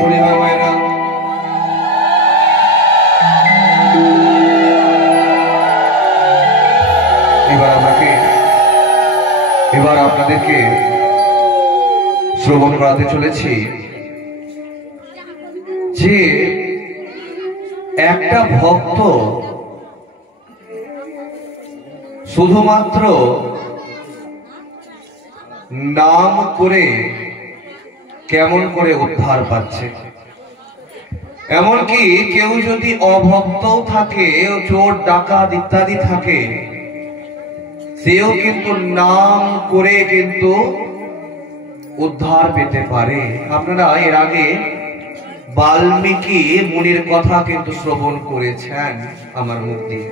পরিবার মায়েরা, এবার আপনাদেরকে শ্রবণ করাতে চলেছি যে একটা ভক্ত শুধুমাত্র নাম করে কেমন করে উদ্ধার পাচ্ছে। এমনকি কেউ যদি অভক্তও থাকে, চোর ডাকাত ইত্যাদি থাকে, সেও কিন্তু নাম করে কিন্তু উদ্ধার পেতে পারে। আপনারা এর আগে বাল্মীকি মুনির কথা কিন্তু শ্রবণ করেছেন আমার মুখ দিয়ে।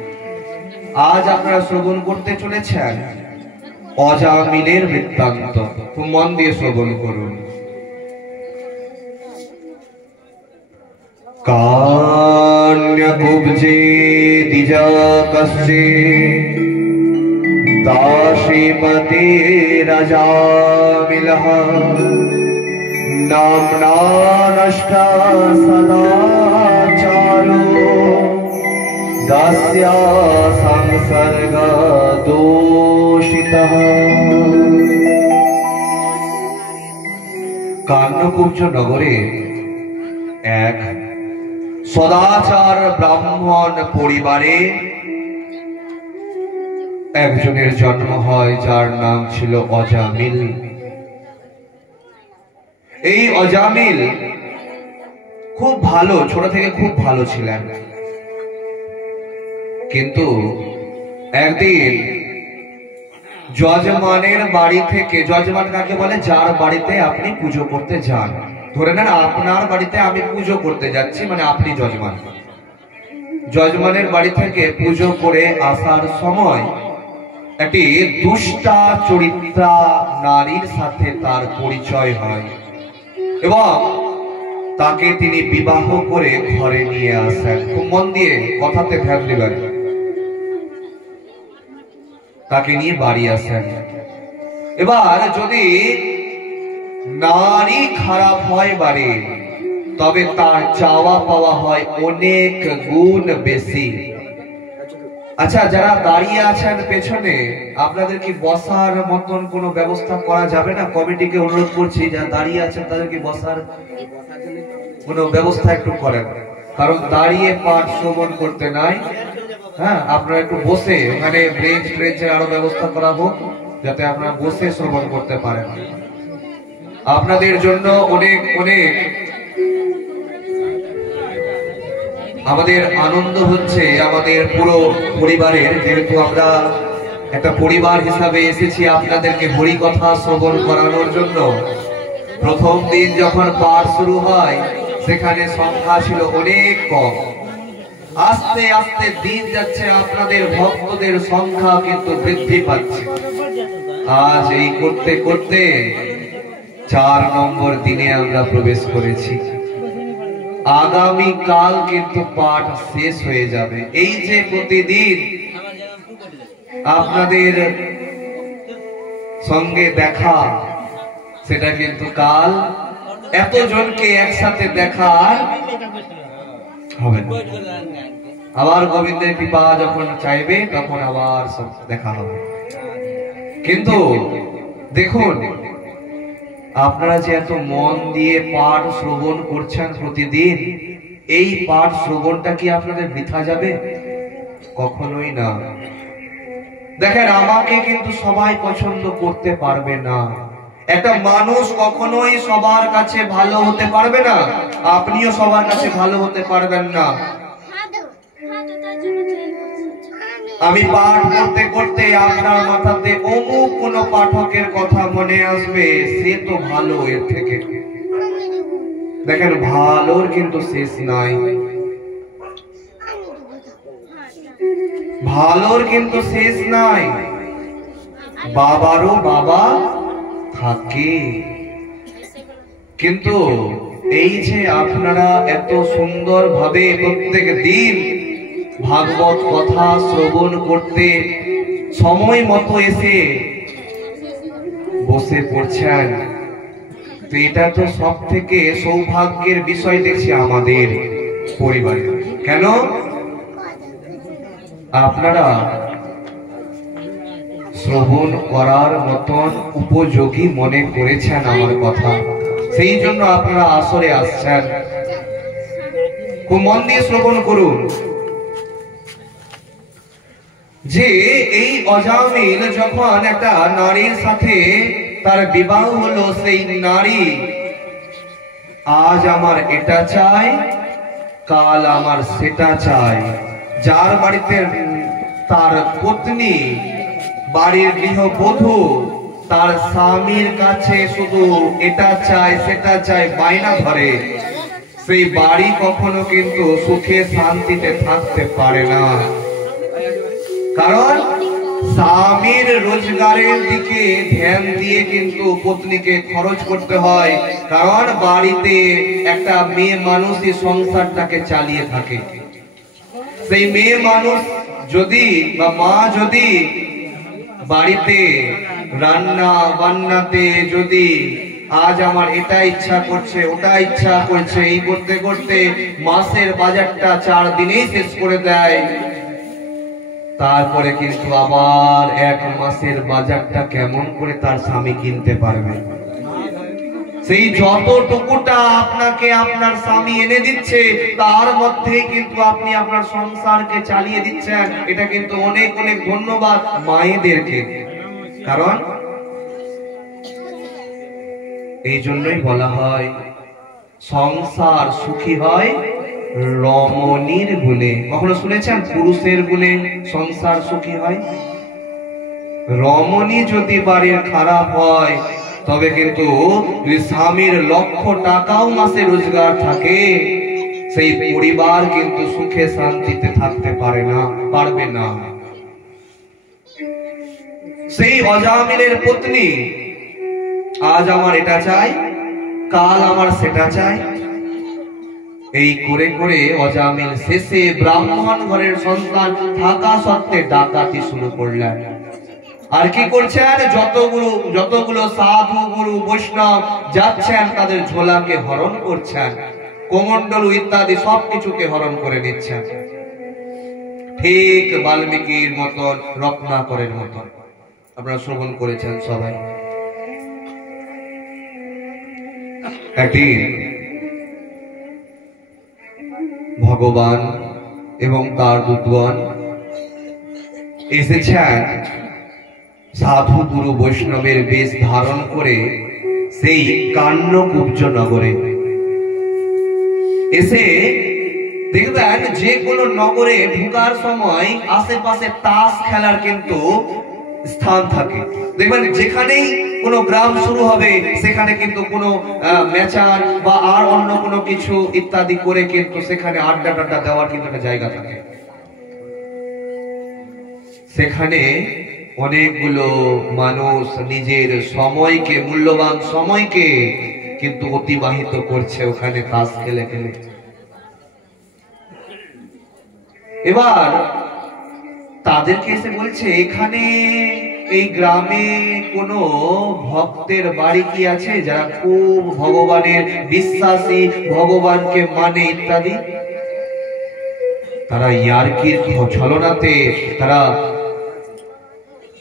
আজ আপনারা শ্রবণ করতে চলেছেন অজামিলের বৃত্তান্ত। খুব মন দিয়ে শ্রবণ করুন। কান্যকুব্জে দ্বিজা কস্যে দাসীমতে রাজামিলঃ নাম্না নষ্টা সদাচারো দাস্যা সংসর্গ দোষিতঃ। কান্যকুব্জ নগরে এক সদাচার ব্রাহ্মণ পরিবারে একজনের জন্ম হয়, যার নাম ছিল অজামিল। এই অজামিল খুব ভালো, ছোট থেকে খুব ভালো ছিলেন। কিন্তু একদিন যজমানের বাড়ি থেকে, যজমান কাকে বলে? যার বাড়িতে আপনি পুজো করতে যান। ধরে নেন আপনার বাড়িতে আমি পুজো করতে যাচ্ছি, মানে আপনি যজমান। যজমানের বাড়ি থেকে পুজো করে আসার সময় একটি দুষ্টা চরিত্রা নারীর সাথে তার পরিচয় হয় এবং তাকে তিনি বিবাহ করে ঘরে নিয়ে আসেন। খুব মন দিয়ে কথাতে ধ্যান দিবেন। তাকে নিয়ে বাড়ি আসেন। এবার যদি নারী খারাপ হয় বাড়ির, তবে তার চাওয়া পাওয়া হয় অনেক গুণ বেশি। আচ্ছা, যারা দাঁড়িয়ে আছেন পেছনে, আপনাদের কি বসার মতন কোনো ব্যবস্থা করা যাবে না? কমিটিকে অনুরোধ করছি, যারা দাঁড়িয়ে আছেন তাদেরকে বসার কোনো ব্যবস্থা একটু করেন, কারণ দাঁড়িয়ে পাঠ শ্রবণ করতে নাই। হ্যাঁ, আপনারা একটু বসে, ওখানে ব্রেঞ্চ ট্রেঞ্চের আরো ব্যবস্থা করা হোক, যাতে আপনারা বসে শ্রবণ করতে পারেন। আপনাদের জন্য অনেক অনেক আমাদের আনন্দ হচ্ছে, আমাদের পুরো পরিবারের, যেহেতু আমরা একটা পরিবার হিসাবে এসেছি আপনাদেরকে হরি কথা শ্রবণ করানোর জন্য। প্রথম দিন যখন পাঠ শুরু হয়, সেখানে সংখ্যা ছিল অনেক কম। আস্তে আস্তে দিন যাচ্ছে, আপনাদের ভক্তদের সংখ্যা কিন্তু বৃদ্ধি পাচ্ছে। আজ এই করতে করতে 4 নম্বর দিনে আমরা প্রবেশ করেছি। আগামী কাল কিন্তু পাঠ শেষ হয়ে যাবে। এই যে প্রতিদিন আপনাদের সঙ্গে দেখা, সেটা কিন্তু কাল এতজনকে একসাথে দেখা হবে না। আবার গোবিন্দের কৃপা যখন চাইবে, তখন আবার সব দেখা হবে। কিন্তু দেখুন, আপনারা যে এত মন দিয়ে পাঠ শ্রবণ করছেন প্রতিদিন, এই পাঠ শ্রবণটা কি আপনাদের বৃথা যাবে? কখনোই না। দেখেন, আমাকে কিন্তু সবাই পছন্দ করতে পারবে না। একটা মানুষ কখনোই সবার কাছে ভালো হতে পারবে না। আপনিও সবার কাছে ভালো হতে পারবেন না। আমি পাঠ করতে করতে আপনার মাথাতে অমুক কোন পাঠকের কথা মনে আসবে, সে তো ভালো এর থেকে। দেখেন, ভালোর কিন্তু শেষ নাই, ভালোর কিন্তু শেষ নাই। বাবারও বাবা থাকে। কিন্তু এই যে আপনারা এত সুন্দর ভাবে প্রত্যেক দিন ভাগবত কথা শ্রবণ করতে সময় মতো এসে বসে পড়ছেন, তো এটা তো সব থেকে সৌভাগ্যের বিষয় দেখছি আমাদের পরিবারে। কেন? আপনারা শ্রবণ করার মতন উপযোগী মনে করেছেন আমার কথা, সেই জন্য আপনারা আসরে আসছেন। খুব মন দিয়ে শ্রবণ করুন যে এই অজামিল যখন একটা নারীর সাথে তার বিবাহ হলো, সেই নারী আজ আমার এটা চাই, কাল আমার সেটা চাই। যার বাড়িতে তার পত্নী, বাড়ির গৃহবধূ তার স্বামীর কাছে শুধু এটা চাই সেটা চাই বায়না ধরে, সেই বাড়ি কখনো কিন্তু সুখে শান্তিতে থাকতে পারে না। কারণ স্বামীর রোজগারের দিকে ধ্যান দিয়ে কিন্তু পত্নীকে খরচ করতে হয়। কারণ বাড়িতে একটা মেয়ে মানুষই সংসারটাকে চালিয়ে থাকে। সেই মেয়ে মানুষ যদি বা মা যদি বাড়িতে রান্না বান্নাতে যদি আজ আমার এটা ইচ্ছা করছে ওটা ইচ্ছা করছে, এই করতে করতে মাসের বাজারটা 4 দিনেই শেষ করে দেয়, তারপরে কিন্তু আবার 1 মাসের বাজারটা কেমন করে তার স্বামী কিনতে পারবে? সেই যতটুকুটা আপনাকে আপনার স্বামী এনে দিচ্ছে তার মধ্যেই কিন্তু আপনি আপনার সংসারকে চালিয়ে দিচ্ছেন। এটা কিন্তু অনেক অনেক ধন্যবাদ মায়েদেরকে। কারণ এই জন্যই বলা হয় সংসার সুখী হয় রমণীর গুণে। কখনো শুনেছেন পুরুষের গুণে সংসার সুখী হয়? রমণী যদি বাড়ির খারাপ হয় তবে কিন্তু স্বামীর লক্ষ টাকাও মাসে রোজগার থাকে, সেই পরিবার কিন্তু সুখে শান্তিতে থাকতে পারবে না। সেই অজামিলের পত্নী আজ আমার এটা চাই, কাল আমার সেটা চাই, এই করে করে অজামিল শেষে ব্রাহ্মণ ঘরের সন্তান থাকা সত্ত্বে ডাকাতি শুরু করলেন। আর কি করছেন? যতগুলো সাধু গুরু বৈষ্ণব যাচ্ছেন তাদের ঝোলাকে হরণ করছেন, কোমণ্ডলু ইত্যাদি সবকিছুকে হরণ করে নিচ্ছেন, ঠিক বাল্মীকির মতন, রত্নাকরের মতন। আপনারা শ্রবণ করেছেন সবাই। একদিন ভগবান এবং তার দূতগণ এসেছেন সাধু গুরু বৈষ্ণবের বেশ ধারণ করে সেই কান্যকুব্জ নগরে। এসে দেখবেন যে কোনো নগরে ঢোকার সময় আশেপাশে তাস খেলার কিন্তু স্থান থাকে। দেখবেন যেখানেই কোনো গ্রাম শুরু হবে সেখানে কিন্তু কোনো মেচার বা আর অন্য কোনো কিছু ইত্যাদি করে কিন্তু সেখানে আড্ডা টাড্ডা দেওয়ার কিন্তু একটা জায়গা থাকে। সেখানে অনেকগুলো মানুষ নিজের সময়কে, মূল্যবান সময়কে কিন্তু অতিবাহিত করছে ওখানে তাস খেলে খেলে। এবার তাদেরকে এসে বলছে, এখানে এই গ্রামে কোনো ভক্তের বাড়ি কি আছে যারা খুব ভগবানের বিশ্বাসী, ভগবানকে মানে ইত্যাদি? তারা ইয়ার্কির ছলনাতে তারা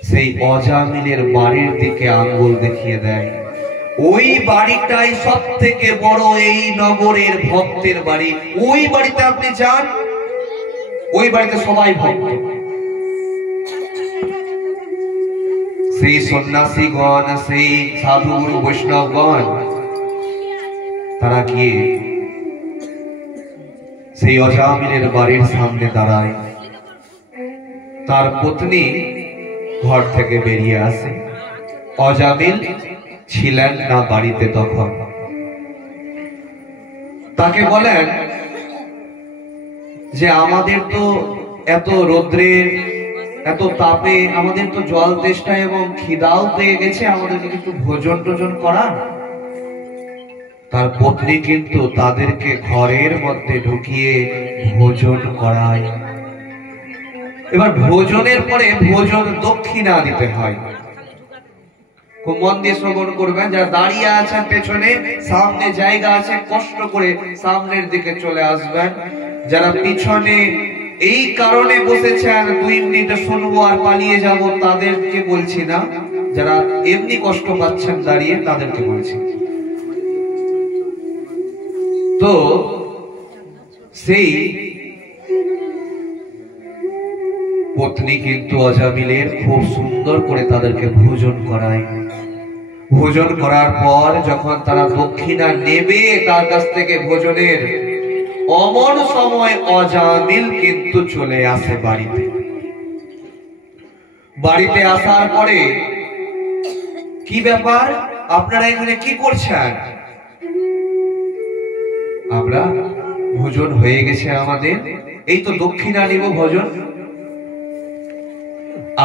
সেই অজামিলের বাড়ির দিকে আঙ্গুল দেখিয়ে দেয়। ওই বাড়িটাই সব থেকে বড় এই নগরের ভক্তের বাড়ি। ওই বাড়িতে আপনি যান, ওই বাড়িতে সবাই ভক্ত। সেই সন্ন্যাসীগণ, সেই সাধু গুরু বৈষ্ণবগণ তারা গিয়ে সেই অজামিলের বাড়ির সামনে দাঁড়ায়। তার পত্নী ঘর থেকে বেরিয়ে আসে। অজামিল ছিলেন না বাড়িতে তখন। তাকে বলেন যে আমাদের তো এত রৌদ্রের, এত তাপে আমাদের তো জল তেষ্টা এবং খিদাও পেয়ে গেছে, আমাদেরকে একটু ভোজন টোজন করা। তার পত্নী কিন্তু তাদেরকে ঘরের মধ্যে ঢুকিয়ে ভোজন করায়। এবার ভোজনের পরে ভোজন দক্ষিণা দিতে হয়। খুব মন দিয়ে শ্রবণ করবেন। যারা দাঁড়িয়ে আছেন পেছনে, সামনে জায়গা আছে, কষ্ট করে সামনের দিকে চলে আসবেন। যারা পিছনে এই কারণে বসেছেন 2 মিনিট শুনবো আর পালিয়ে যাব, তাদেরকে বলছি না। যারা এমনি কষ্ট পাচ্ছেন দাঁড়িয়ে, তাদেরকে বলছি। তো সেই পত্নী কিন্তু অজামিলের খুব সুন্দর করে তাদেরকে ভোজন করায়। ভোজন করার পর যখন তারা দক্ষিণা নেবে তার কাছ থেকে ভোজনের, অমন সময় অজামিল কিন্তু চলে আসে বাড়িতে। বাড়িতে আসার পরে কি ব্যাপার, আপনারা এখানে কি করছেন? আমরা ভোজন হয়ে গেছে আমাদের, এই তো দক্ষিণা নিব ভোজন।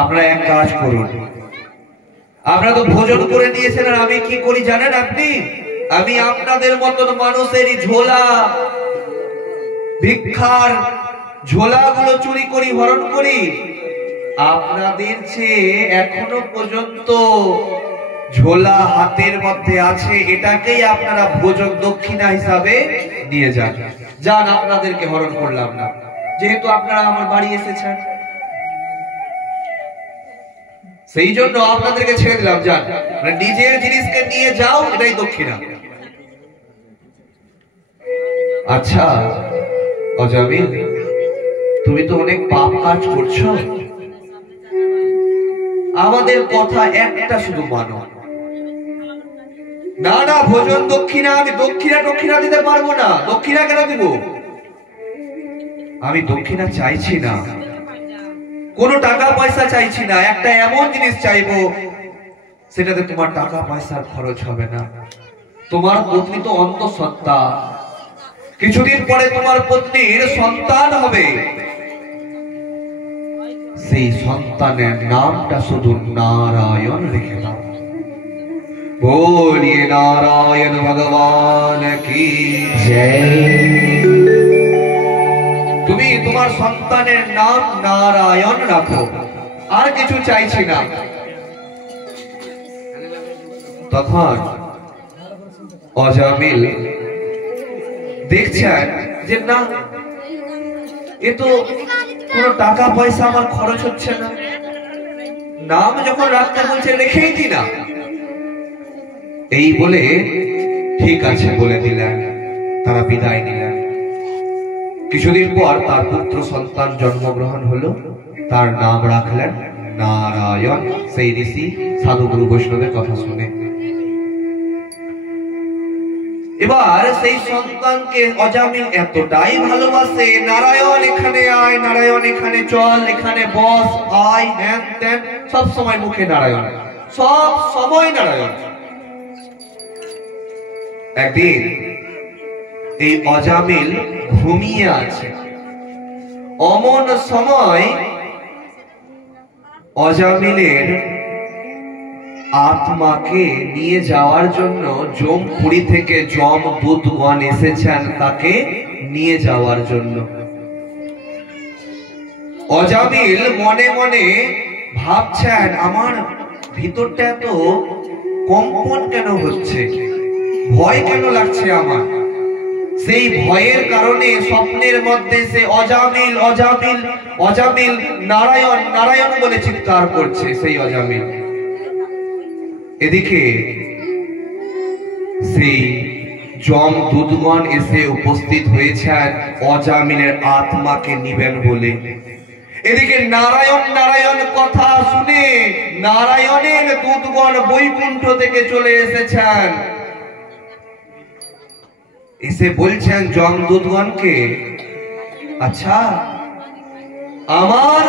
আপনারা এক কাজ করুন, আপনারা তো ভোজন করে নিয়েছেন, আর আমি কি করি জানেন আপনি? আমি আপনাদের মতন মানুষেরই ঝোলা, ভিক্ষার ঝোলাগুলো চুরি করি, হরণ করি। আপনাদের চেয়ে এখনো পর্যন্ত ঝোলা হাতের মধ্যে আছে, এটাকেই আপনারা ভোজন দক্ষিণা হিসাবে দিয়ে যান। যান, আপনাদেরকে হরণ করলাম না, যেহেতু আপনারা আমার বাড়ি এসেছেন, সেই জন্য আপনাদেরকে ছেড়ে দিলাম। যান, নিজের জিনিসকে নিয়ে যাও, এটাই দক্ষিণা। আচ্ছা অজামিল, তুমি তো অনেক পাপ কাজ করছো, আমাদের কথা একটা শুধু মানো। না না, ভোজন দক্ষিণা, আমি দক্ষিণা দিতে পারবো না। দক্ষিণা কেন দিব? আমি দক্ষিণা চাইছি না, কোনো টাকা পয়সা চাইছি না। একটা এমন জিনিস চাইবো সেটাতে তোমার টাকা পয়সার খরচ হবে না। তোমার পত্নী তো অন্তঃসত্ত্বা, কিছুদিন পরে তোমার পত্নীর সন্তান হবে, সেই সন্তানের নামটা শুধু নারায়ণ রেখে দাও। बोलिए नारायण भगवान की जय। তুমি তোমার সন্তানের নাম নারায়ণ রাখো, আর কিছু চাইছি না। তখন অজামিল দেখছেন যে না, এ তো কোনো টাকা পয়সা আমার খরচ হচ্ছে না, নাম যখন রাখতে বলছে রেখেই দি না। এই বলে ঠিক আছে বলে দিলেন, তারা বিদায় নিলেন। কিছুদিন পর তার পুত্র সন্তান জন্মগ্রহণ হলো, তার নাম রাখলেন নারায়ণ, সেই ঋষি সাধু গুরু বৈষ্ণবের কথা শুনে। এবার সেই সন্তানকে অজামিল এতটাই ভালোবাসে, নারায়ণ এখানে আয়, নারায়ণ এখানে চল, এখানে বস, আয়, হ্যান ত্যান, সব সময় মুখে নারায়ণ, সব সময় নারায়ণ। একদিন এই অজামিল ঘুমিয়ে আছে, অমন সময় অজামিলের আত্মাকে নিয়ে যাওয়ার জন্য জমপুরি থেকে যমদূতগণ এসেছেন তাকে নিয়ে যাওয়ার জন্য। অজামিল মনে মনে ভাবছেন, আমার ভিতরটা এত কম্পন কেন হচ্ছে, ভয় কেন লাগছে আমার। সেই ভয়ের কারণে স্বপ্নের মধ্যে সে অজামিল অজামিল অজামিল নারায়ণ নারায়ণ বলে চিৎকার করছে সেই অজামিল। এদিকে সেই যমদূতগণ এসে উপস্থিত হয়েছেন অজামিলের আত্মাকে নিবেন বলে। এদিকে নারায়ণ নারায়ণ কথা শুনে নারায়ণের দূতগণ বৈকুণ্ঠ থেকে চলে এসেছেন, এসে বলছেন যমদূতগণকে, আচ্ছা আমার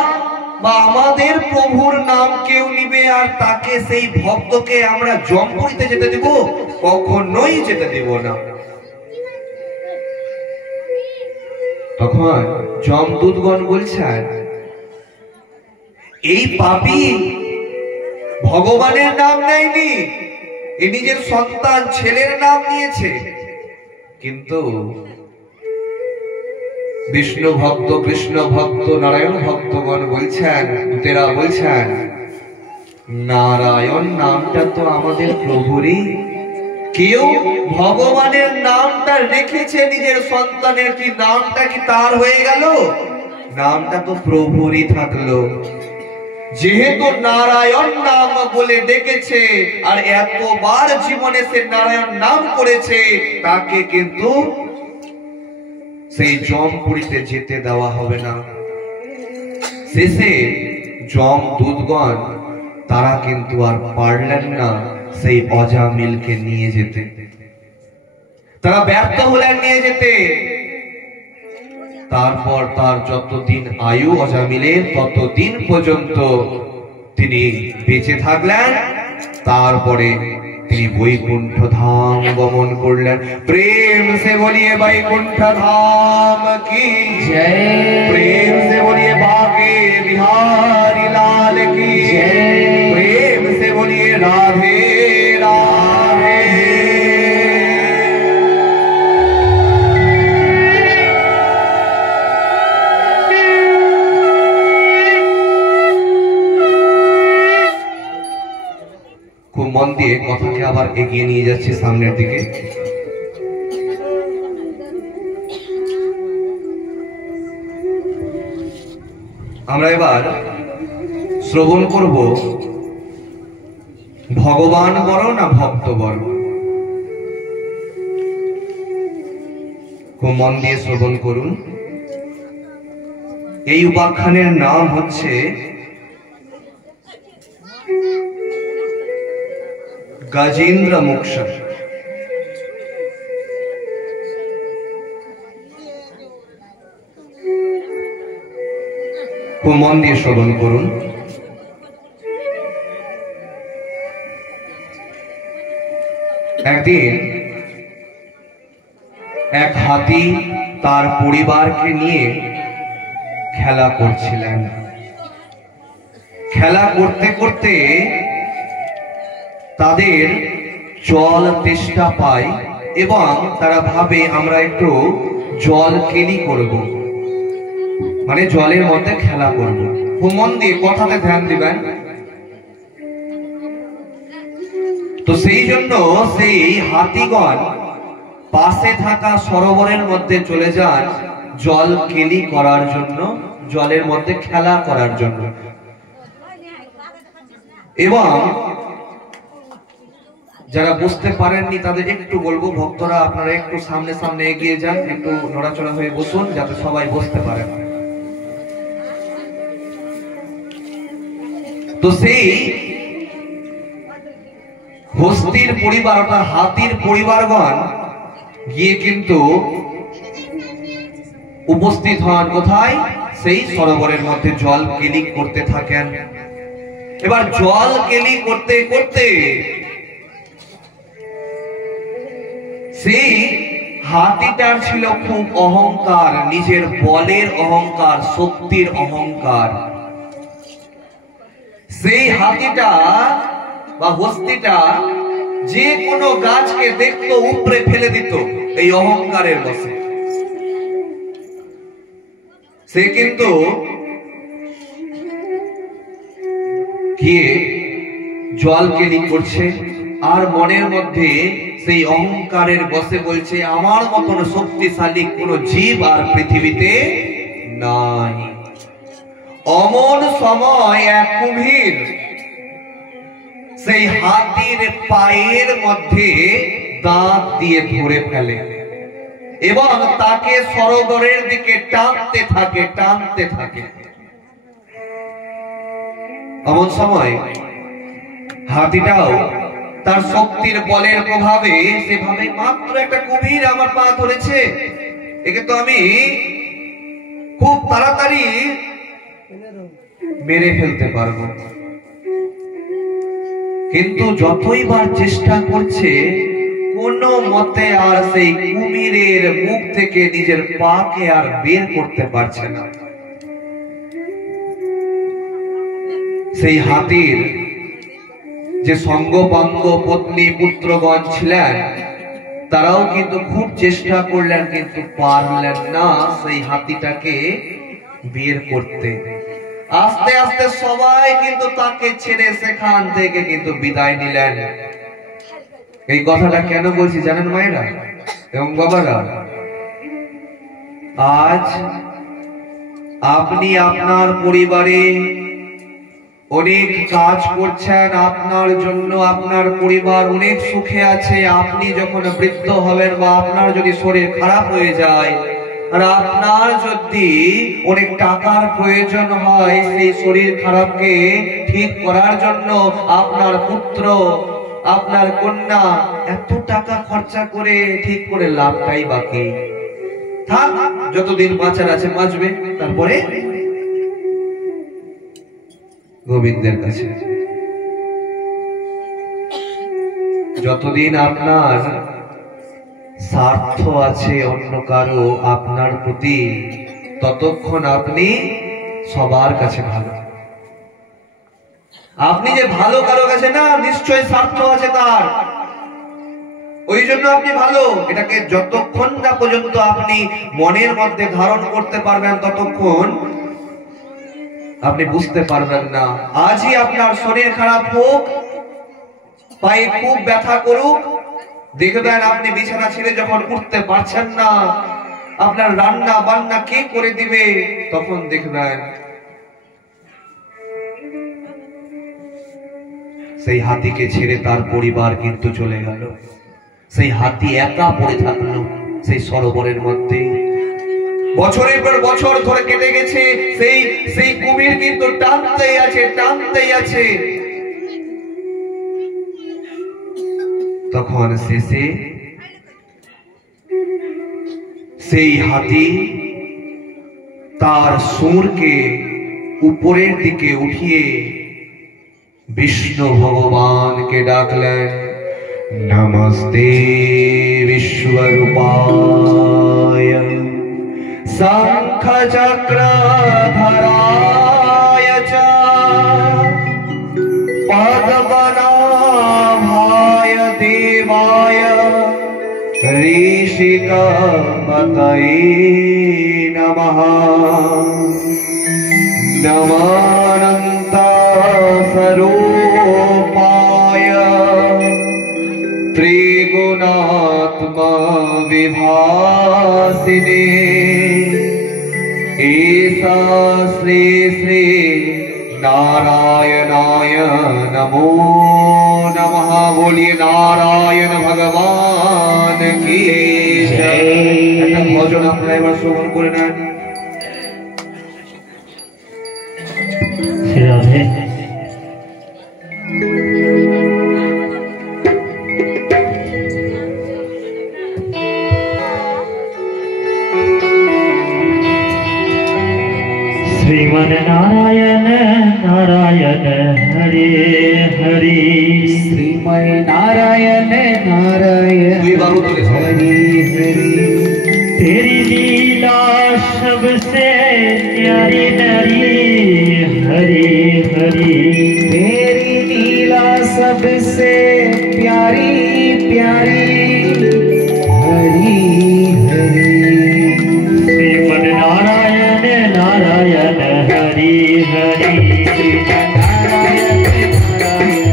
বা আমাদের প্রভুর নাম কেউ নিবে আর তাকে, সেই ভক্তকে আমরা যমপুরীতে যেতে দেব? কখনোই যেতে দেব না। তখন যমদূতগণ বলছেন, এই পাপী ভগবানের নাম নেয়নি, এ নিজের সন্তান ছেলের নাম নিয়েছে। কিন্তু বিষ্ণু ভক্ত কৃষ্ণ ভক্ত নারায়ণ ভক্তগণ বলছেন, দূতেরা বলছেন, নারায়ণ নামটা তো আমাদের প্রভুরই। কেউ ভগবানের নামটা রেখেছে নিজের সন্তানের, কি নামটা কি তার হয়ে গেল? নামটা তো প্রভুরই থাকলো। যেহেতু নারায়ণ নাম বলে ডেকেছে আর এতবার জীবনে সে নারায়ণ নাম করেছে, তাকে কিন্তু সেই যমপুরীতে যেতে দেওয়া হবে না। শেষে যম দূতগণ তারা কিন্তু আর পারলেন না সেই অজামিলকে নিয়ে যেতে, তারা ব্যর্থ হলেন নিয়ে যেতে। তারপর তার যতদিন আয়ু অজামিলের ততদিন পর্যন্ত তিনি বেঁচে থাকলেন। তারপরে তিনি বৈকুণ্ঠ ধাম গমন করলেন। প্রেম সে বলিয়ে বৈকুণ্ঠ ধাম কি জয়, প্রেম সে বলিয়ে বাঁকে বিহাरी लाल की जय, प्रेम से बोलिए राधे राधे। খুব মন দিয়ে কথাকে আবার এগিয়ে নিয়ে যাচ্ছি সামনের দিকে। আমরা এবার শ্রবণ করব ভগবান বড় না ভক্ত বড়। খুব মন দিয়ে শ্রবণ করুন। এই উপাখ্যানের নাম হচ্ছে গজেন্দ্র মোক্ষ। খুব মন দিয়ে শ্রবণ করুন। একদিন এক হাতি তার পরিবারকে নিয়ে খেলা করছিলেন। খেলা করতে করতে তাদের জল তেষ্টা পায় এবং তারা ভাবে আমরা একটু জল কেলি করব, মানে জলের মধ্যে খেলা করব। খুব মন দিয়ে কথাতে ধ্যান দিবেন। তো সেই জন্য সেই হাতিগণ পাশে থাকা সরোবরের মধ্যে চলে যান জল কেলি করার জন্য, জলের মধ্যে খেলা করার জন্য। এবং যারা বুঝতে পারেননি তাদের একটু বলবো, ভক্তরা আপনারা একটু সামনে সামনে এগিয়ে যান, একটু নড়াচড়া হয়ে বসুন যাতে সবাই বুঝতে পারেন। তো সেই হস্তির পরিবার অর্থাৎ হাতির পরিবারগণ গিয়ে কিন্তু উপস্থিত হন কোথায়? সেই সরোবরের মধ্যে জল কেলি করতে থাকেন। এবার জল কেলি করতে করতে সেই হাতিটার ছিল খুব অহংকার, নিজের বলের অহংকার, শক্তির অহংকার। সেই হাতিটা বা হস্তিটা যে কোনো গাছকে দেখতো উপরে ফেলে দিত এই অহংকারের বশে। সে কিন্তু গিয়ে জল কেলি করছে আর মনের মধ্যে সেই অহংকারের বশে বলছে আমার মতন শক্তিশালী কোন জীব আর পৃথিবীতে নাই। অমন সময় এক কুমির সেই হাতির পায়ের মধ্যে দাঁত দিয়ে ধরে ফেলে এবং তাকে সরোবরের দিকে টানতে থাকে টানতে থাকে। এমন সময় হাতিটাও তার শক্তির বলের প্রভাবে সেভাবে মাত্র একটা কুমির আমার পা ধরেছে, একে তো আমি খুব তাড়াতাড়ি মেরে ফেলতে পারবো। কিন্তু যতই বার চেষ্টা করছে কোন মতে আর সেই কুমিরের মুখ থেকে নিজের পাকে আর বের করতে পারছে না। সেই হাতির যে সঙ্গপাঙ্গ পত্নী পুত্রগণ ছিলেন তারাও কিন্তু খুব চেষ্টা করলেন কিন্তু পারলেন না সেই হাতিটাকে বের করতে। আস্তে আস্তে সবাই কিন্তু তাকে ছেড়ে সেখান থেকে কিন্তু বিদায় নিলেন। এই কথাটা কেন বলছি জানেন মায়েরা এবং বাবারা? আজ আপনি আপনার পরিবারে অনেক কাজ করছেন, আপনার জন্য আপনার পরিবার অনেক সুখে আছে। আপনি যখন বৃদ্ধ হবেন বা আপনার যদি শরীর খারাপ হয়ে যায় আর আপনার যদি অনেক টাকার প্রয়োজন হয়, সেই শরীর খারাপকে ঠিক করার জন্য আপনার পুত্র আপনার কন্যা এত টাকা খরচা করে ঠিক করে লাভটাই বাকি। থাক, যতদিন বাঁচার আছে বাঁচবে, তারপরে গোবিন্দের কাছে। যতদিন আপনার স্বার্থ আছে অন্য কারো আপনার প্রতি, ততক্ষণ আপনি সবার কাছে ভালো। আপনি যে ভালো কারো কাছে না, নিশ্চয় স্বার্থ আছে তার, ওই জন্য আপনি ভালো। এটাকে যতক্ষণ না পর্যন্ত আপনি মনের মধ্যে ধারণ করতে পারবেন, ততক্ষণ আপনি বুঝতে পারবেন না। আজই আপনার শরীর খারাপ হোক, পায়ে খুব ব্যথা করুক, দেখবেন আপনি বিছানা ছেড়ে যখন উঠতে পারছেন না, আপনার রান্না বান্না কে করে দিবে, তখন দেখবেন সেই হাতিকে ছেড়ে তার পরিবার কিন্তু চলে গেল। সেই হাতি একা পড়ে থাকলো সেই সরোবরের মধ্যে। বছরের পর বছর ধরে কেটে গেছে, সেই কুমির কিন্তু টানতেই আছে, টানতেই আছে। তখন শেষে সেই হাতি তার সুরকে উপরের দিকে উঠিয়ে বিষ্ণু ভগবানকে ডাকলেন, নমস্তে বিশ্বরূপায় শঙ্খ চক্রধরায় চ পদ্মনাভায় দেবায় ঋষিকপতয়ে নমঃ। নমানন্ত স্বরূপায় ত্রিগুণাত্মা বিভাসিনে ऐसा श्री श्री नारायणाय नमो नमः। बोलिए नारायण भगवान की जय। একটা ভজন আপনারা এবার শ্রবণ করে নেন। রাধে श्रीमन नारायण नारायण हरे हरे श्रीमन नारायण नारायण हरे हरे। तेरी लीला सबसे प्यारी नरी हरी हरी। तेरी लीला सबसे प्यारी प्यारी हरी हरी। श्रीमन नारायण नारायण हरि हरि। नारायण नारायण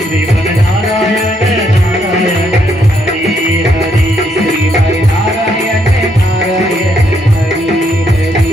श्रीमन नारायण नारायण हरि हरि। श्रीमन नारायण नारायण हरि हरि।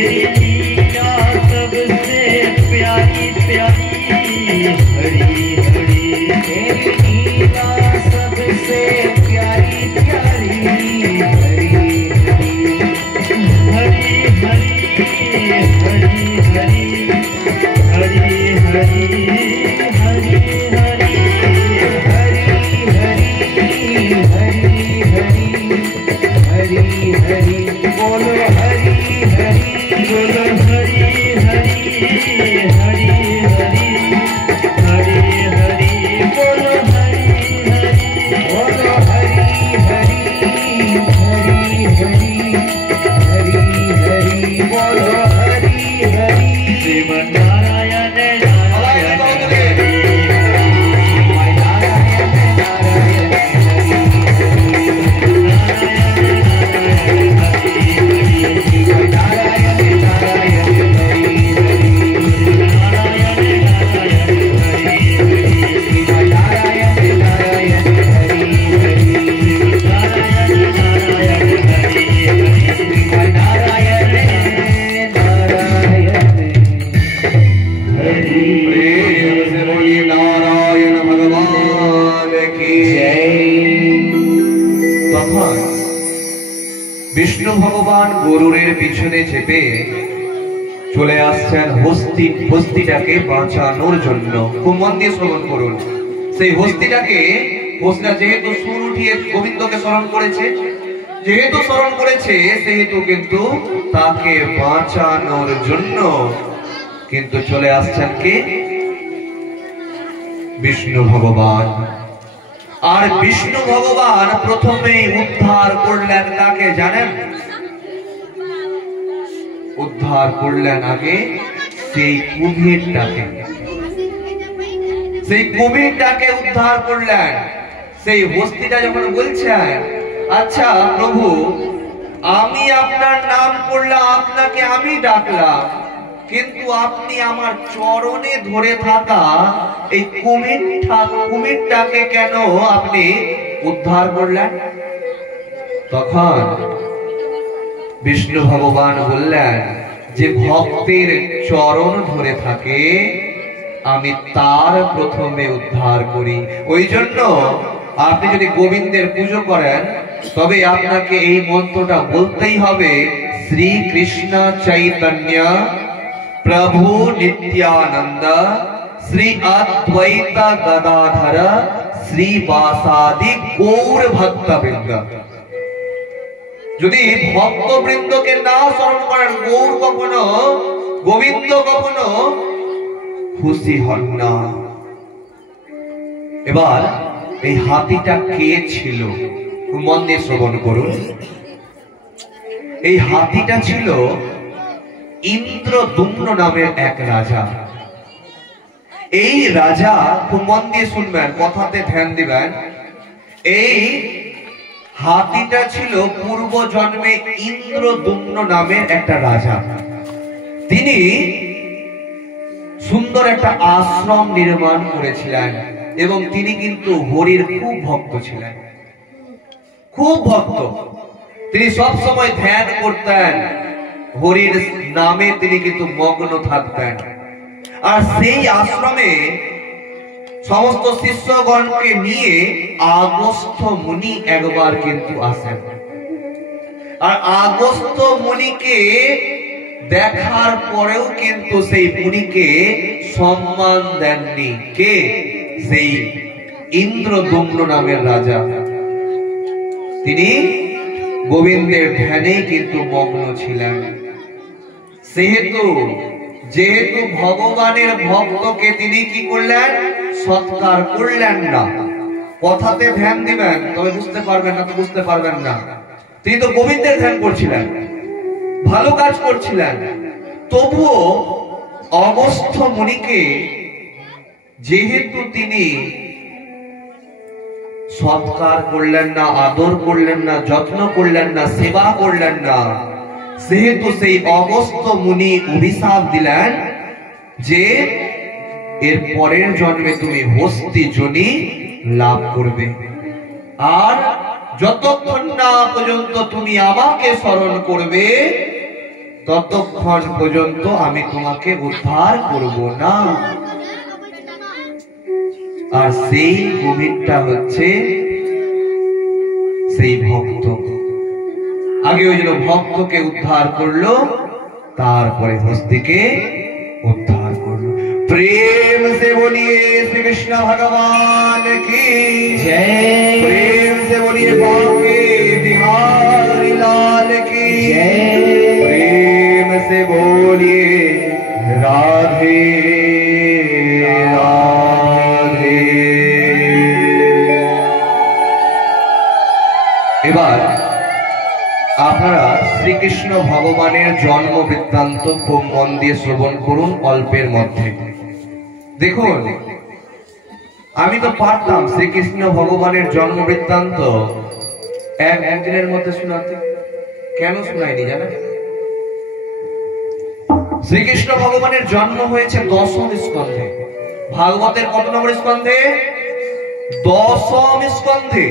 तेरी लीला सबसे प्यारी प्यारी हरी हरी तेरी लीला सबसे प्यारी प्यारी हरी हरी हरी हरी हरी हरी हरी हरी हरी हरी हरी हरी बोलो हरी हरी बोलो हरी हरी हरी हरी हरी हरी बोलो हरी हरी बोलो हरी हरी हरी हरी हरी बोलो हरी हरी श्रीमन्नारायण नारायण हरि नारायण भगवान की তখন বিষ্ণু ভগবান গরুরের পিছনে চেপে চলে আসছেন হস্তিটাকে বাঁচানোর জন্য। খুব মন দিয়ে শ্রবণ করুন। সেই হস্তিটা যেহেতু সুর উঠিয়ে গোবিন্দকে স্মরণ করেছে, সেহেতু কিন্তু তাকে বাঁচানোর জন্য কিন্তু চলে আসছেন কে? বিষ্ণু ভগবান। আর বিষ্ণু ভগবান প্রথমেই উদ্ধার করলেন তাকে, জানেন? উদ্ধার করলেন আগে সেই কুমিরটাকে উদ্ধার করলেন। সেই হস্তিটা যখন বলছেন, আচ্ছা প্রভু, আমি আপনার নাম করলাম, আপনাকে আমি ডাকলাম, কিন্তু আপনি আমার চরণে ধরে থাকা এই কুমিরটাকে কেন আপনি উদ্ধার করলেন? তখন বিষ্ণু ভগবান বললেন, যে ভক্তের চরণ ধরে থাকে আমি তার প্রথমে উদ্ধার করি। ওই জন্য আপনি যদি গোবিন্দের পুজো করেন তবে আপনাকে এই মন্ত্রটা বলতেই হবে, শ্রী কৃষ্ণ চৈতন্য প্রভু নিত্যানন্দ শ্রী অদ্বৈত গদাধর শ্রী বাসাদি গৌর ভক্তবৃন্দ। যদি ভক্তবৃন্দকে না স্মরণ করেন, গোবিন্দ কখনো খুশি হন না। এবার এই হাতিটা কে ছিল? মন দিয়ে শ্রবণ করুন। এই হাতিটা ছিল ইন্দ্রদুম্ন নামের এক রাজা। এই রাজা, খুব মন দিয়ে শুনবেন, কথাতে ধ্যান দিবেন। এই হাতিটা ছিল পূর্ব জন্মে ইন্দ্রদুম্ন নামের একটা রাজা। তিনি সুন্দর একটা আশ্রম নির্মাণ করেছিলেন এবং তিনি কিন্তু হরির খুব ভক্ত ছিলেন, খুব ভক্ত। তিনি সব সময় ধ্যান করতেন, হরির নামে তিনি কিন্তু মগ্ন থাকতেন। আর সেই আশ্রমে সমস্ত শিষ্যগণকে নিয়ে আগস্ত্য মুনি একবার কিন্তু আসেন। আর আগস্ত্য মুনিকে দেখার পরেও কিন্তু সেই মুনিকে সম্মান দেননি কে? সেই ইন্দ্রদুম্ন নামের রাজা। তিনি গোবিন্দের ধ্যানে কিন্তু মগ্ন ছিলেন। যেহেতু ভগবানের ভক্তকে তিনি কি করলেন? সৎকার করলেন না। কথাতে ধ্যান দিবেন, তবে বুঝতে পারবেন না, তো বুঝতে পারবেন না। তিনি তো গোবিন্দের ধ্যান করছিলেন, ভালো কাজ করছিলেন, তবুও অগস্ত্য মুনিকে যেহেতু তিনি সৎকার করলেন না, আদর করলেন না, যত্ন করলেন না, সেবা করলেন না, সেহেতু সেই অগস্ত্য মুনি অভিশাপ দিলেন যে এর পরের জন্মে তুমি হস্তি যোনি লাভ করবে, আর যতক্ষণ না পর্যন্ত তুমি আমাকে স্মরণ করবে ততক্ষণ পর্যন্ত আমি তোমাকে উদ্ধার করব না। আর সেই কুমিরটা হচ্ছে সেই ভক্ত। আগে ওই জন্য ভক্তকে উদ্ধার করলো, তারপরে হস্তিকে उद्धार करो। प्रेम से बोलिए श्री कृष्ण भगवान की जय। प्रेम से बोलिए बांके बिहारी लाल की जय। प्रेम से बोलिए राधे राधे। এবার আপনারা শ্রীকৃষ্ণ ভগবানের জন্ম বৃত্তান্ত খুব মন দিয়ে শ্রবণ করুন অল্পের মধ্যে। দেখুন, আমি তো পারতাম শ্রীকৃষ্ণ ভগবানের জন্ম বৃত্তান্ত একদিনের মধ্যে শোনাতে, কেন শোনাইনি জানেন? শ্রীকৃষ্ণ ভগবানের জন্ম হয়েছে 10ম স্কন্ধে। ভাগবতের কত নম্বর স্কন্ধে? 10ম স্কন্ধে।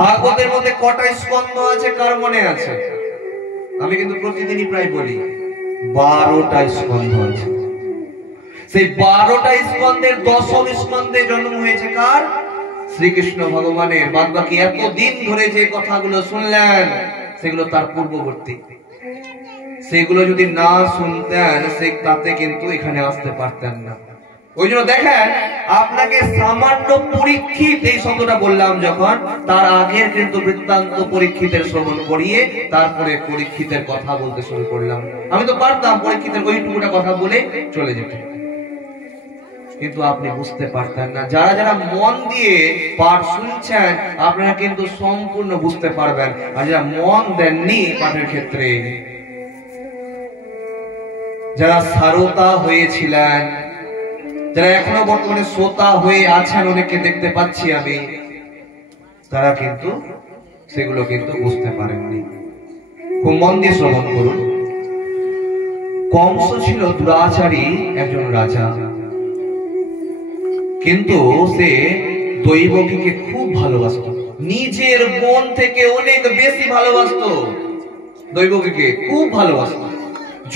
ভাগবতের মধ্যে কটা স্কন্ধ আছে কার মনে আছে? আমি কিন্তু প্রতিদিনই প্রায় বলি 12টা স্কন্ধ আছে। সেই 12টা স্কন্ধের 10ম স্কন্ধে জন্ম হয়েছে কার? শ্রীকৃষ্ণ ভগবানের। বাদ বাকি এতদিন ধরে যে কথাগুলো শুনলেন সেগুলো তার পূর্ববর্তী। সেগুলো যদি না শুনতেন তাতে কিন্তু এখানে আসতে পারতেন না। ওই জন্য দেখেন, আপনাকে সামান্য পরীক্ষিত এই শব্দটা বললাম যখন, তার আগের কিন্তু বৃত্তান্ত পরীক্ষিতের শ্রবণ করিয়ে তারপরে পরীক্ষিতের কথা বলতে শুরু করলাম। আমি তো পারতাম পরীক্ষিতের ওইটুকুটা কথা বলে চলে যেতে, কিন্তু আপনি বুঝতে পারতেন না। যারা যারা মন দিয়ে পাঠ শুনছেন আপনারা কিন্তু সম্পূর্ণ বুঝতে পারবেন, আর যারা মন দেননি পাঠের ক্ষেত্রে, যারা সারতা হয়েছিলেন, যারা এখনো বর্তমানে শ্রোতা হয়ে আছেন, অনেককে দেখতে পাচ্ছি আমি, তারা কিন্তু সেগুলো কিন্তু বুঝতে পারেননি। খুব মন দিয়ে শ্রবণ করুন। কংস ছিল দুরাচারী একজন রাজা, কিন্তু সে দৈবকীকে খুব ভালোবাসত, নিজের মন থেকে অনেক বেশি ভালোবাসত। দৈবকীকে খুব ভালোবাসত।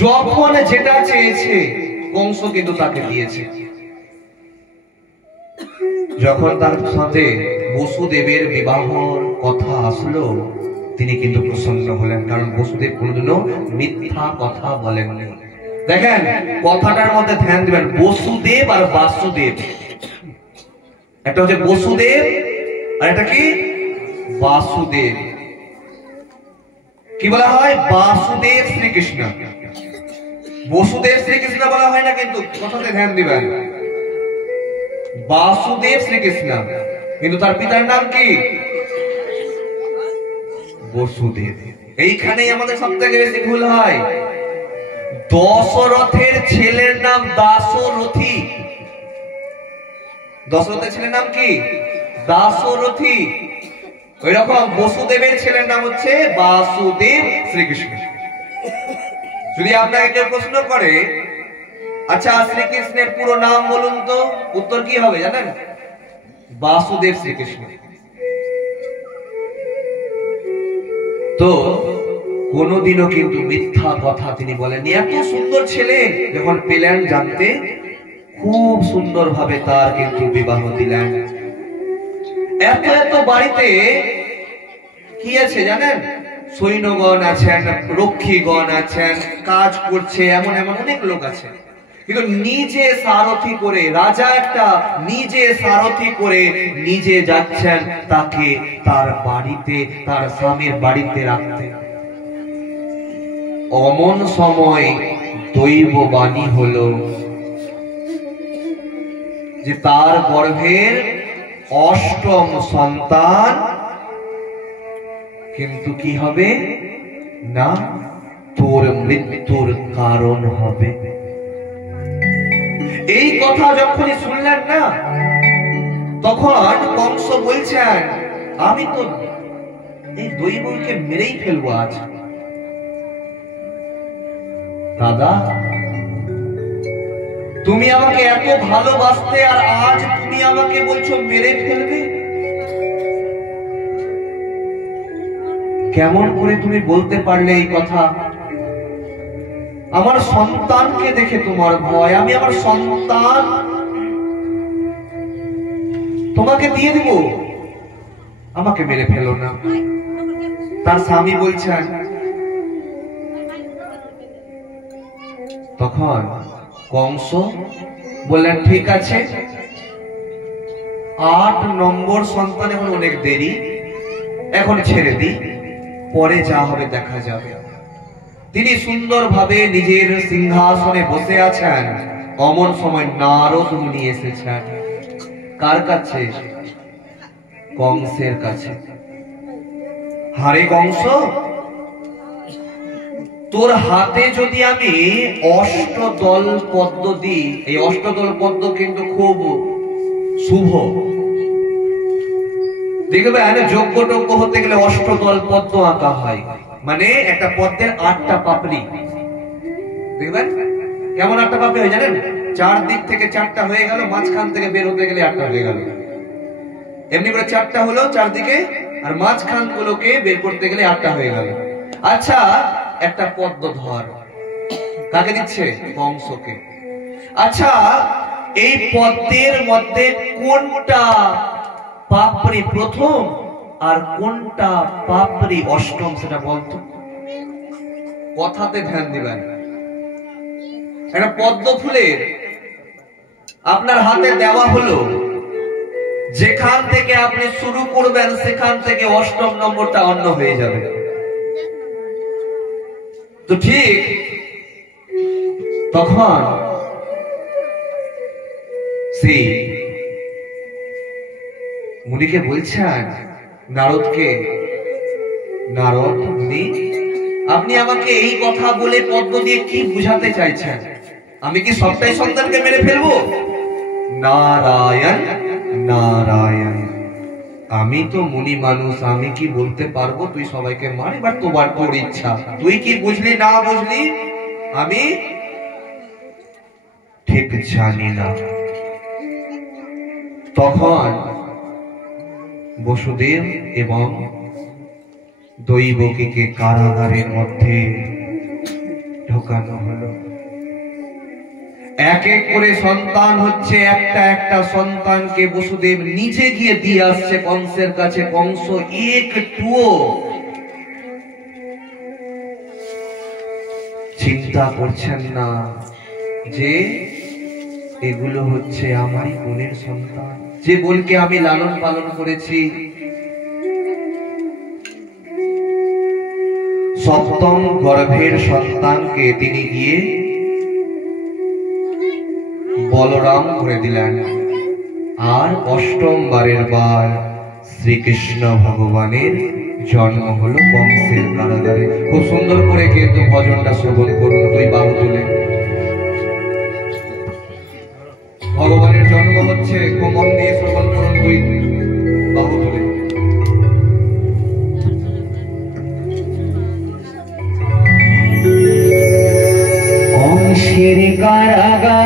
যখন যেটা চেয়েছে কংস কিন্তু তাকে দিয়েছে। যখন তার সাথে বসুদেবের বিবাহর কথা আসলো তিনি কিন্তু প্রসন্ন হলেন, কারণ বসুদেব কোনদিনও মিথ্যা কথা বলেননি। দেখেন কথাটার মধ্যে ধ্যান দিবেন, বসুদেব আর বাসুদেব। একটা হচ্ছে বসুদেব আর এটা কি বাসুদেব। কি বলা হয়? বাসুদেব শ্রীকৃষ্ণ। বসুদেব শ্রীকৃষ্ণ বলা হয় না, কিন্তু কথাতে ধ্যান দিবেন, বাসুদেব শ্রীকৃষ্ণ, কিন্তু তার পিতার নাম কি? বসুদেব। এইখানেই আমাদের সব থেকে বেশি ভুল হয়। দশরথের ছেলের নাম দাশরথী। দশরথের ছেলের নাম কি? দাশরথী। ওই রকম বসুদেবের ছেলের নাম হচ্ছে বাসুদেব শ্রীকৃষ্ণ। যদি আপনাকে কেউ প্রশ্ন করে, আচ্ছা শ্রীকৃষ্ণের পুরো নাম বলুন তো, উত্তর কি হবে জানেন? বাসুদেব শ্রীকৃষ্ণ। তো কোনদিনও কিন্তু মিথ্যা কথা তিনি বলেননি। এত সুন্দর ছেলে যখন পেলেন জানতে, খুব সুন্দর ভাবে তার কিন্তু বিবাহ দিলেন। এত এত বাড়িতে কি আছে জানেন? সৈন্যগণ আছেন, রক্ষীগণ আছেন, কাজ করছে, এমন এমন অনেক লোক আছে, কিন্তু নিজে সারথি করে, রাজা একটা নিজে সারথি করে নিজে যাচ্ছেন তাকে তার বাড়িতে, তার স্বামীর বাড়িতে রাখতে। অমন সময় দৈববাণী হলো যে তার গর্ভের 8ম সন্তান কিন্তু কি হবে না, তোর মৃত্যুর কারণ হবে। এই কথা যখনই শুনলেন না, তখন কংস বলছেন, আমি তো এই দৈবকে মেরেই ফেলবো আজ। দাদা, তুমি আমাকে এত ভালোবাসতে আর আজ তুমি আমাকে বলছো মেরে ফেলবে? কেমন করে তুমি বলতে পারলে এই কথা? আমার সন্তানকে দেখে তোমার ভয়, আমি আমার সন্তান তোমাকে দিয়ে দিব, আমাকে মেরে ফেলো না। তার স্বামী বলছেন, তখন কংস বললেন ঠিক আছে, 8 নম্বর সন্তান এখন অনেক দেরি, এখন ছেড়ে দিই, পরে যা হবে দেখা যাবে। তিনি সুন্দরভাবে নিজের সিংহাসনে বসে আছেন। অমন সময় নারদ মুনি এসেছেন। কার কাছে? কংসের কাছে। হারে কংস, তোর হাতে যদি আমি অষ্টদল পদ্ম দিই, এই অষ্টদল পদ্ম কিন্তু খুব শুভ। দেখবে যোগ্য টোগ্য হতে গেলে অষ্টদল পদ্ম আঁকা হয়, মানে একটা পদ্মের 8টা পাপড়ি। দেখবেন কেমন 8টা পাপড়ি হয় জানেন? 4 দিক থেকে 4টা হয়ে গেল, মাঝখান থেকে বের হতে গেলে 8টা হয়ে গেল। এমনি করে 4টা হলো চারদিকে, আর মাঝখান গুলোকে বের করতে গেলে 8টা হয়ে গেল। আচ্ছা, একটা পদ্ম ধর, কাকে দিচ্ছে? কংসকে। আচ্ছা, এই পদ্মের মধ্যে কোনটা পাপড়ি প্রথম আর কোনটা পাপড়ি অষ্টম সেটা বলতো। কথাতে ধ্যান দিবেন। একটা পদ্ম ফুলের আপনার হাতে দেওয়া হলো, যেখান থেকে আপনি শুরু করবেন সেখান থেকে অষ্টম নম্বরটা অন্য হয়ে যাবে। তো ঠিক তখন সেই মুনিকে বলছেন, নারদকে, নারদ মুনি, আপনি আমাকে এই কথা বলে পদ্ম দিয়ে কি বুঝাতে চাইছেন? আমি কি সবটাই সন্তানকে মেরে ফেলবো? নারায়ণ নারায়ণ, আমি তো মুনি মানুষ, আমি কি বলতে পারবো তুই সবাইকে মার? এবার তোমার তোর ইচ্ছা, তুই কি বুঝলি না বুঝলি আমি ঠিক জানি না। তখন বসুদেব এবং দৈবকীকে কারাগারের মধ্যে ঢোকানো হলো। এক এক করে সন্তান হচ্ছে, একটা একটা সন্তানকে বসুদেব নিজে গিয়ে দিয়ে আসছে কংসের কাছে। কংস একটুও চিন্তা করছেন না যে এগুলো হচ্ছে আমারই বোনের সন্তান, যে বোনকে আমি লালন পালন করেছি। সপ্তম গর্ভের সন্তানকে তিনি গিয়ে বলরাম করে দিলেন, আর অষ্টম বারের বার শ্রীকৃষ্ণ ভগবানের জন্ম হলো কংসের কারাগারে। খুব সুন্দর করে কিন্তু ভজনটা শ্রবণ করুন, দুই বাহু তুলে। ভগবানের জন্ম হচ্ছে, খুব মন দিয়ে শ্রবণ করুন, দুই বাহু তুলে। কংসের কারাগার